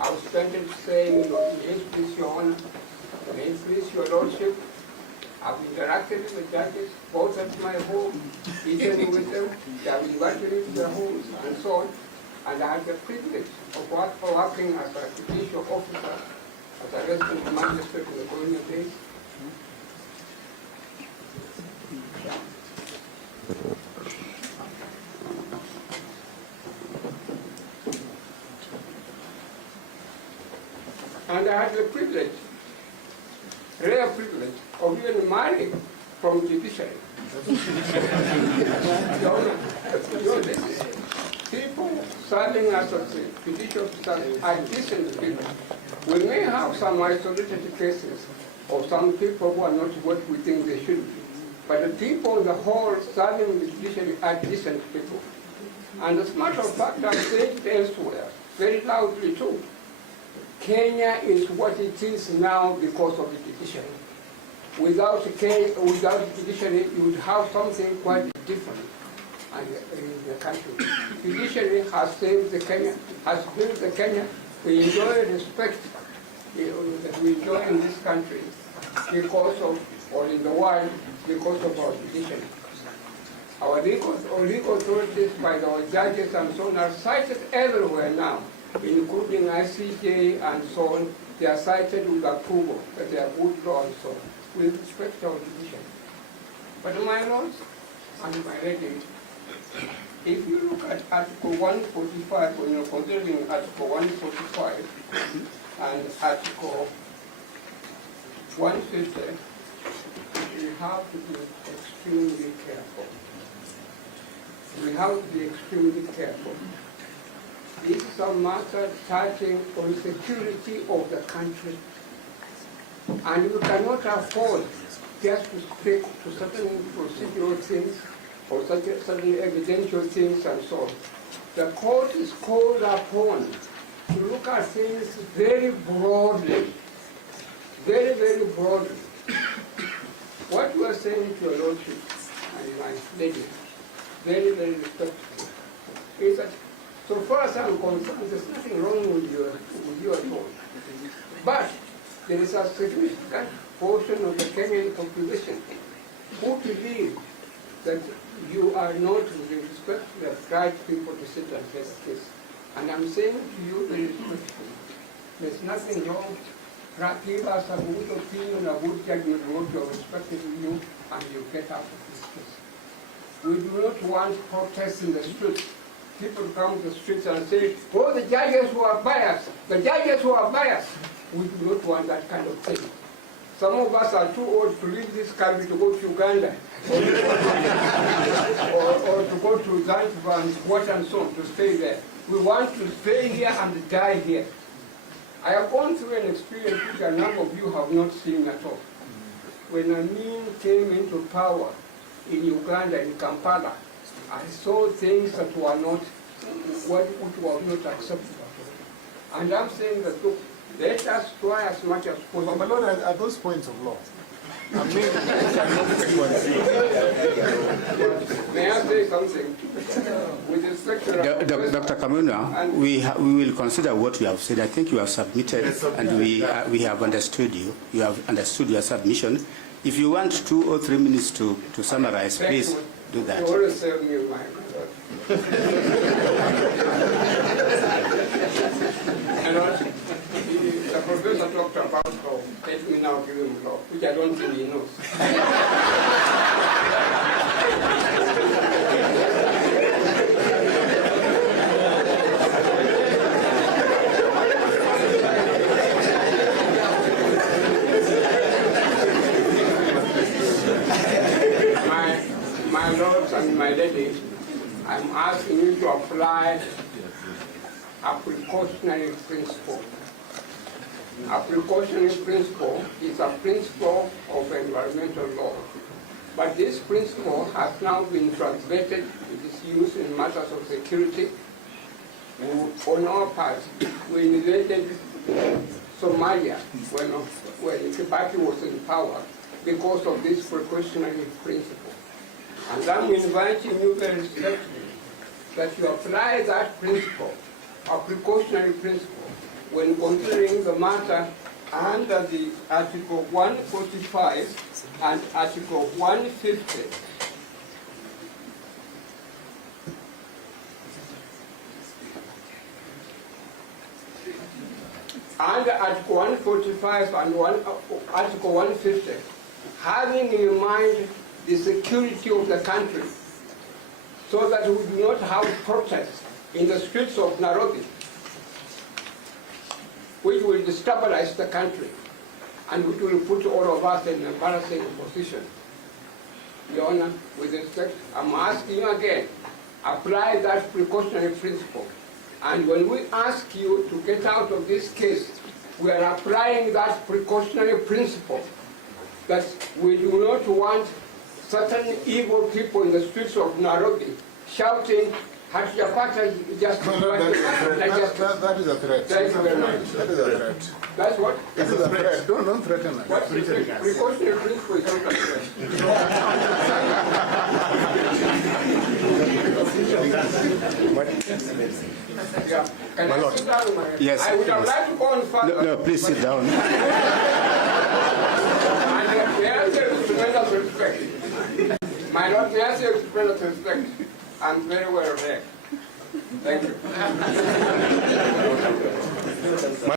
outstanding saying, yes, please, Your Honor, yes, please, Your Lordship. I've interacted with the judges, both at my home, eaten with them, they have invited me to their homes, and so on. And I had the privilege of working as a judicial officer, as a resident magistrate in the colonial days. And I had the privilege, rare privilege, of even marrying from judiciary. People serving as a judicial officer are decent people. We may have some isolated cases of some people who are not what we think they should be. But the people on the whole serving the judiciary are decent people. And as a matter of fact, I've said it elsewhere, very loudly too. Kenya is what it is now because of the judiciary. Without the judiciary, you would have something quite different in the country. Judiciary has saved the Kenya, has built the Kenya. We enjoy respect that we enjoy in this country because of, or in the world, because of our judiciary. Our legal authorities, by our judges and so on, are cited everywhere now, including ICJ and so on. They are cited with approval that they are good law and so on, with respect to our judiciary. But my lords and my ladies, if you look at Article 145, when you're considering Article 145 and Article 150, we have to be extremely careful. We have to be extremely careful. This is a matter touching on the security of the country. And we cannot afford just to stick to certain procedural things or certain evidential things and so on. The court is called upon to look at things very broadly, very, very broadly. What you are saying to your Lordship and my lady, very, very respectful, is that so far as I'm concerned, there's nothing wrong with you at all. But there is a significant portion of the Kenyan population who believe that you are not, with respect to the right people to sit and face this. And I'm saying to you very respectfully, there's nothing wrong. Give us a good opinion, a good judgment of what you are respecting you, and you get out of this case. We do not want protests in the streets. People come to the streets and say, oh, the judges who are biased, the judges who are biased. We do not want that kind of thing. Some of us are too old to leave this country to go to Uganda, or to go to Zanzibar and what and so on, to stay there. We want to stay here and die here. I have gone through an experience which a number of you have not seen at all. When Amin came into power in Uganda, in Kampala, I saw things that were not, which were not acceptable. And I'm saying that, look, let us try as much as possible. But my Lord, at those points of law, I mean, may I say something? With respect to Dr. Khaminwa, we will consider what you have said. I think you have submitted, and we have understood you. You have understood your submission. If you want 2 or 3 minutes to summarize, please do that. You always serve me in my and the professor talked about law. Let me now give him law, which I don't think he knows. My lords and my ladies, I'm asking you to apply a precautionary principle. A precautionary principle is a principle of environmental law. But this principle has now been translated, it is used in matters of security. On our part, we invaded Somalia when Kibaki was in power because of this precautionary principle. And I'm inviting you very respectfully that you apply that principle a precautionary principle when considering the matter under the Article 145 and Article 150. Under Article 145 and Article 150, having in mind the security of the country, so that we do not have protests in the streets of Nairobi, which will destabilize the country and which will put all of us in an embarrassing position. Your Honor, with respect, I'm asking you again, apply that precautionary principle. And when we ask you to get out of this case, we are applying that precautionary principle that we do not want certain evil people in the streets of Nairobi shouting, Hatujapata justice. That is a threat. Thank you very much. That is a threat. That's what? That is a threat. Don't threaten us. What's the precautionary principle is not a threat. Yeah. Can I sit down, Yes, I would have yes. liked to go on further. No, please sit down. And the answer is tremendous respect. My Lord, the answer is tremendous respect. I'm very well aware. Thank you.